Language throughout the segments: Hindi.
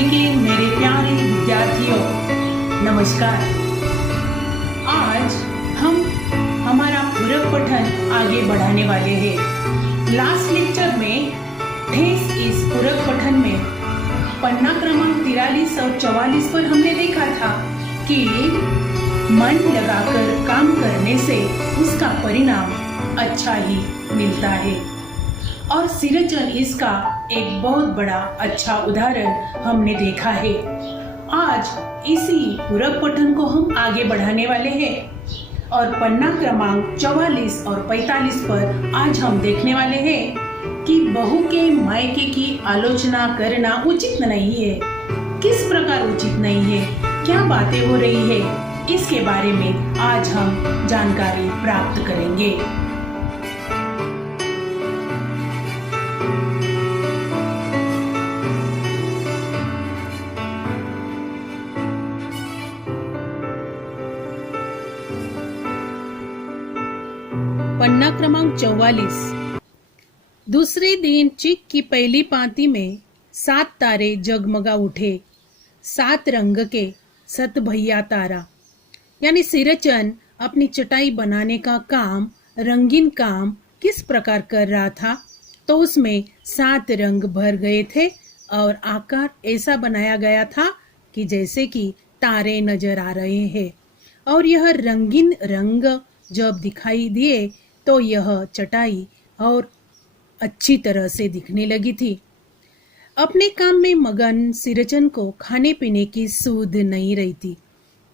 नमस्ते के मेरे प्यारे विद्यार्थियों, नमस्कार। आज हम हमारा पूरक पठन आगे बढ़ाने वाले हैं। लास्ट लेक्चर में ठेस इस पूरक पठन में पन्ना क्रमांक 43 और 44 पर हमने देखा था कि मन लगाकर काम करने से उसका परिणाम अच्छा ही मिलता है, और सिरचन इसका एक बहुत बड़ा अच्छा उदाहरण हमने देखा है। आज इसी पूरक पठन को हम आगे बढ़ाने वाले हैं और पन्ना क्रमांक 44 और 45 पर आज हम देखने वाले हैं कि बहू के मायके की आलोचना करना उचित नहीं है। किस प्रकार उचित नहीं है, क्या बातें हो रही है, इसके बारे में आज हम जानकारी प्राप्त करेंगे। पन्ना क्रमांक 44। दूसरे दिन चिक की पहली पांति में 7 तारे जगमगा उठे। 7 रंग के 7 भैया तारा, यानी सिरचन अपनी चटाई बनाने का काम, रंगीन काम किस प्रकार कर रहा था, तो उसमें 7 रंग भर गए थे और आकार ऐसा बनाया गया था कि जैसे कि तारे नजर आ रहे हैं। और यह रंगीन रंग जब दिखाई दिए तो यह चटाई और अच्छी तरह से दिखने लगी थी। अपने काम में मगन सिरचन को खाने पीने की सूध नहीं रही थी,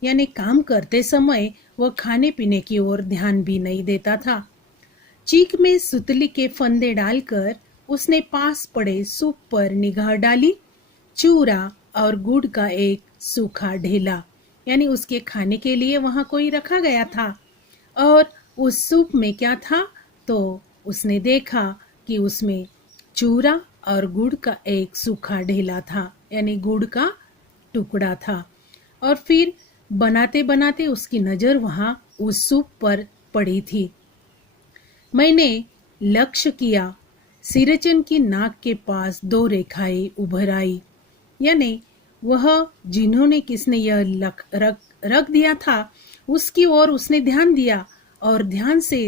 यानी काम करते समय वह खाने पीने की ओर ध्यान भी नहीं देता था। चीक में सुतली के फंदे डालकर उसने पास पड़े सूप पर निगाह डाली। चूरा और गुड़ का एक सूखा ढेला, यानी उसके खाने के लिए वहां कोई रखा गया था। और उस सूप में क्या था, तो उसने देखा कि उसमें चूरा और गुड़ का एक सूखा ढेला था, यानी गुड़ का टुकड़ा था। और फिर बनाते बनाते उसकी नजर वहां उस सूप पर पड़ी थी। मैंने लक्ष्य किया, सिरचन की नाक के पास 2 रेखाएं उभर आई, यानी वह जिन्होंने किसने यह रख दिया था उसकी ओर उसने ध्यान दिया। और ध्यान से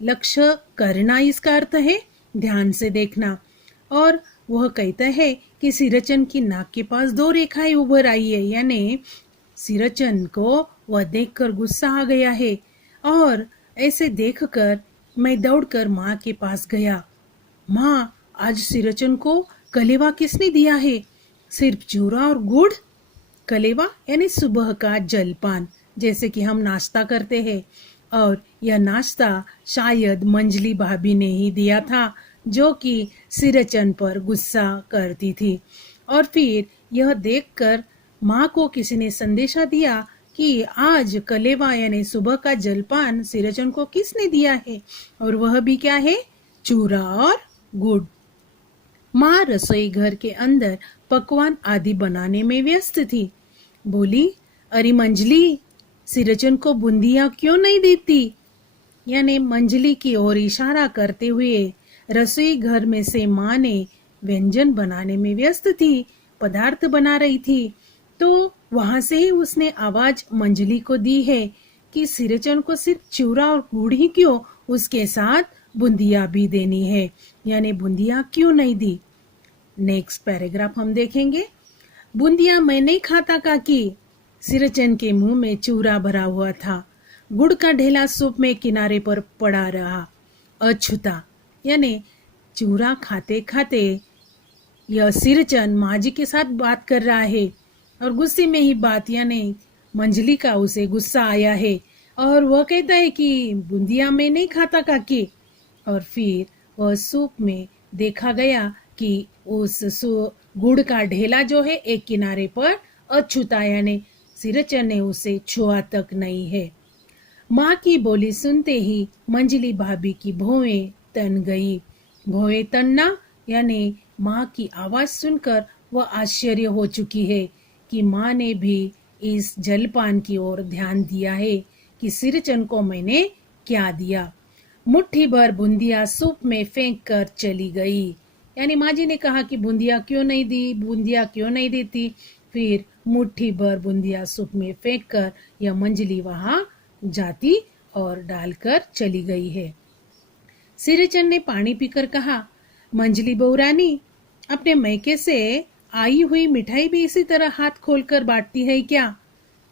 लक्ष्य करना, इसका अर्थ है ध्यान से देखना। और वह कहता है कि सिरचन की नाक के पास 2 रेखाएं उभर आई है, यानी सिरचन को वह देखकर गुस्सा आ गया है। और ऐसे देखकर मैं दौड़कर माँ के पास गया। माँ, आज सिरचन को कलेवा किसने दिया है? सिर्फ चूरा और गुड़? कलेवा यानी सुबह का जलपान, जैसे कि हम नाश्ता करते हैं। और यह नाश्ता शायद मंजली भाभी ने ही दिया था, जो कि सिरचन पर गुस्सा करती थी। और फिर यह देखकर माँ को किसी ने संदेशा दिया कि आज कलेवा यानी सुबह का जलपान सिरचन को किसने दिया है, और वह भी क्या है? चूरा और गुड़। माँ रसोई घर के अंदर पकवान आदि बनाने में व्यस्त थी। बोली, अरे मंजली, सिरचन को बूंदियां क्यों नहीं देती? यानी मंजली की ओर इशारा करते हुए रसोई घर में से माँ ने व्यंजन बनाने में व्यस्त थी, पदार्थ बना रही थी। तो वहां से ही उसने आवाज मंजली को दी है कि सिरचन को सिर्फ चूरा और गुड़ ही क्यों, उसके साथ बूंदिया भी देनी है, यानी बूंदिया क्यों नहीं दी। नेक्स्ट पैराग्राफ हम देखेंगे। बूंदिया मैं नहीं खाता काकी। सिरचन के मुंह में चूरा भरा हुआ था। गुड़ का ढेला सूप में किनारे पर पड़ा रहा। अछूता, यानी चूरा खाते खाते यह सिरचन माँ जी के साथ बात कर रहा है, और गुस्से में ही बात, यानी मंजली का उसे गुस्सा आया है। और वह कहता है कि बूंदिया में नहीं खाता काकी। और फिर वह सूप में देखा गया कि उस गुड़ का ढेला जो है एक किनारे पर अछूता, यानी सिरचन ने उसे छुआ तक नहीं है। माँ की बोली सुनते ही मंजली भाभी की भौएं तन गई। भौएं तनना यानी माँ की आवाज सुनकर वह आश्चर्य हो चुकी है कि माँ ने भी इस जलपान की ओर ध्यान दिया है कि सिरचन को मैंने क्या दिया। मुट्ठी भर बूंदिया सूप में फेंक कर चली गई। यानी माँ जी ने कहा कि बूंदिया क्यों नहीं दी, बूंदिया क्यों नहीं देती। फिर मुट्ठी भर बूंदिया सूप में फेंक कर यह मंजली वहां जाती और डालकर चली गई है। सिरचंद ने पानी पीकर कहा, मंजली बहुरानी, अपने मैके से आई हुई मिठाई भी इसी तरह हाथ खोलकर बांटती है क्या?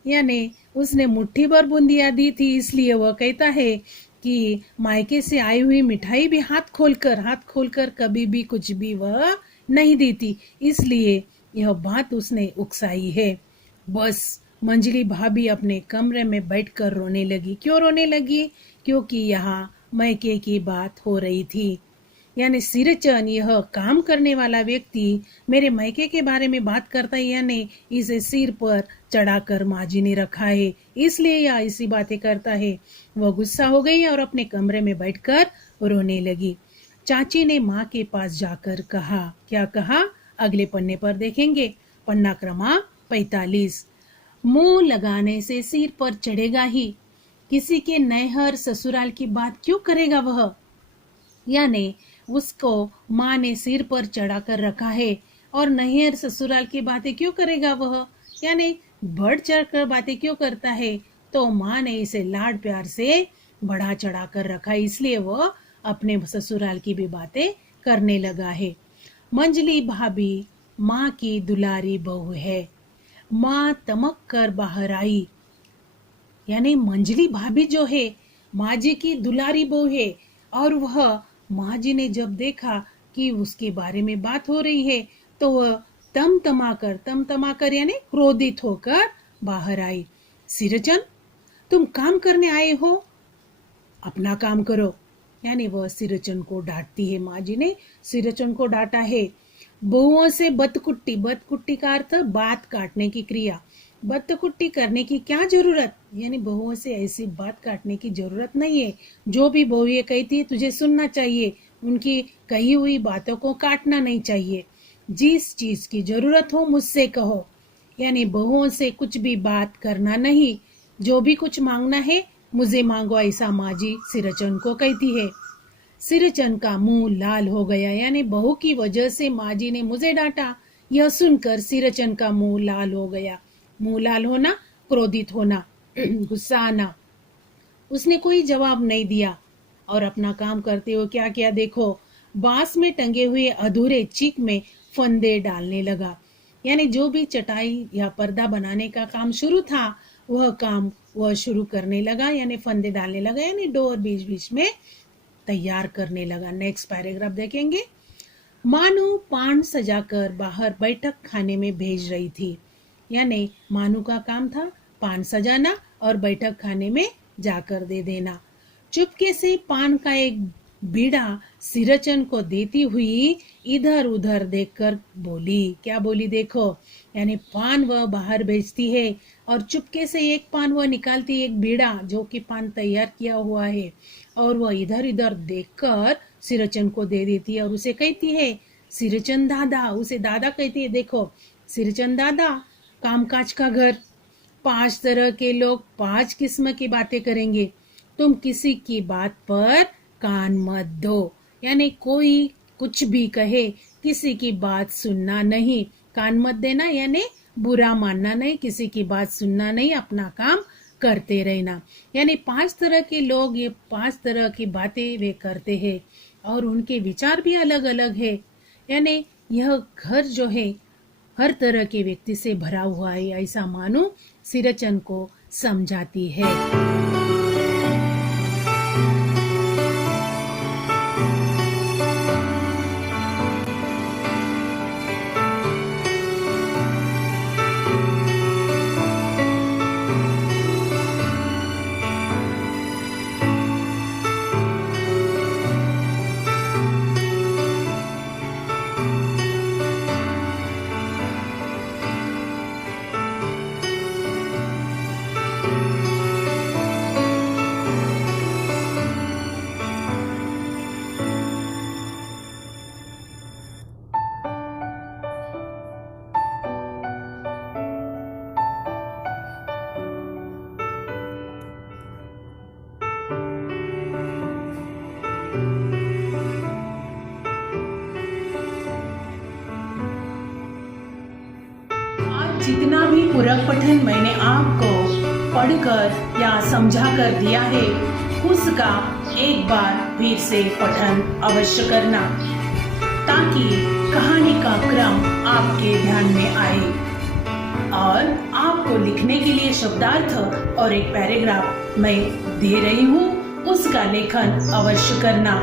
यानी उसने मुट्ठी भर बूंदिया दी थी, इसलिए वह कहता है कि मायके से आई हुई मिठाई भी हाथ खोलकर कभी भी कुछ भी वह नहीं देती, इसलिए यह बात उसने उकसाई है। बस मंजली भाभी अपने कमरे में बैठकर रोने लगी। क्यों रोने लगी? क्योंकि यहाँ मैके की बात हो रही थी। यानी सिरचंद, यह काम करने वाला व्यक्ति मेरे मैके के बारे में बात करता है, यानी इसे सिर पर चढ़ाकर माँ जी ने रखा है, इसलिए यह ऐसी बातें करता है। वह गुस्सा हो गई और अपने कमरे में बैठकर रोने लगी। चाची ने माँ के पास जाकर कहा, क्या कहा? अगले पन्ने पर देखेंगे, पन्ना क्रमांक 45। मुंह लगाने से सिर पर चढ़ेगा ही, किसी के नैहर ससुराल की बात क्यों करेगा वह? यानी उसको माँ ने सिर पर चढ़ाकर रखा है और नैहर ससुराल की बातें क्यों करेगा वह? यानी बढ़ चढ़कर बातें क्यों करता है? तो माँ ने इसे लाड प्यार से बढ़ा चढ़ा कर रखा, इसलिए वह अपने ससुराल की भी बातें करने लगा है। मंजली भाभी माँ की दुलारी बहू है। माँ तमक कर बाहर आई। यानी मंजली भाभी जो है माँ जी की दुलारी बहू है, और वह माँ जी ने जब देखा कि उसके बारे में बात हो रही है तो वह तम तमाकर यानी क्रोधित होकर बाहर आई। सिरचंद, तुम काम करने आए हो, अपना काम करो। यानी वह सिरचंद को डांटती है। माँ जी ने सिरचंद को डांटा है। बहुओं से बतकुट्टी, बतकुट्टी का अर्थ बात काटने की क्रिया, बतकुट्टी करने की क्या जरूरत? यानी बहुओं से ऐसी बात काटने की जरूरत नहीं है। जो भी बहू ये कहती है तुझे सुनना चाहिए, उनकी कही हुई बातों को काटना नहीं चाहिए। जिस चीज की जरूरत हो मुझसे कहो। यानी बहुओं से कुछ भी बात करना नहीं, जो भी कुछ मांगना है मुझे मांगो, ऐसा माँ जी सिरचंद को कहती है। सिरचंद का मुंह लाल हो गया, यानी बहू की वजह से माँ जी ने मुझे डांटा। यह सुनकर सिरचंद का मुंह लाल हो गया। मुंह लाल होना, क्रोधित होना, गुस्सा आना। उसने कोई जवाब नहीं दिया और अपना काम करते हुए क्या किया देखो, बांस में टंगे हुए अधूरे चिक में फंदे डालने लगा। यानी जो भी चटाई या पर्दा बनाने का काम शुरू था वह काम वह शुरू करने लगा, यानी फंदे डालने लगा, यानी डोर बीच बीच में तैयार करने लगा। नेक्स्ट पैराग्राफ देखेंगे। मानू पान सजाकर बाहर बैठक खाने में भेज रही थी। यानी मानू का काम था पान सजाना और बैठक खाने में जाकर दे देना। चुपके से पान का एक बीड़ा सिरचंद को देती हुई इधर उधर देखकर बोली। क्या बोली देखो, यानी पान वह बाहर बेचती है और चुपके से एक पान वह निकालती, एक बीड़ा जो कि पान तैयार किया हुआ है, और वह इधर इधर देखकर सिरचंद को दे देती है और उसे कहती है, सिरचंद दादा, उसे दादा कहती है। देखो, सिरचंद दादा, कामकाज का घर, 5 तरह के लोग 5 किस्म की बातें करेंगे, तुम किसी की बात पर कान मत दो। यानी कोई कुछ भी कहे, किसी की बात सुनना नहीं, कान मत देना, यानी बुरा मानना नहीं, किसी की बात सुनना नहीं, अपना काम करते रहना। यानी 5 तरह के लोग, ये 5 तरह की बातें वे करते हैं और उनके विचार भी अलग अलग है। यानी यह घर जो है हर तरह के व्यक्ति से भरा हुआ है, ऐसा मानो सिरचंद को समझाती है। जितना भी पूरक पठन मैंने आपको पढ़कर या समझा कर दिया है, उसका एक बार फिर से पठन अवश्य करना, ताकि कहानी का क्रम आपके ध्यान में आए। और आपको लिखने के लिए शब्दार्थ और एक पैराग्राफ मैं दे रही हूँ, उसका लेखन अवश्य करना।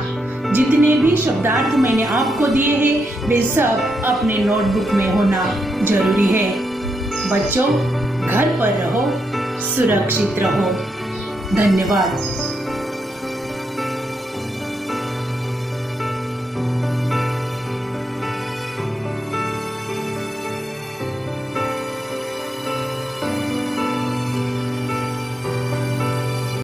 जितने भी शब्दार्थ मैंने आपको दिए हैं, वे सब अपने नोटबुक में होना जरूरी है। बच्चों, घर पर रहो, सुरक्षित रहो। धन्यवाद।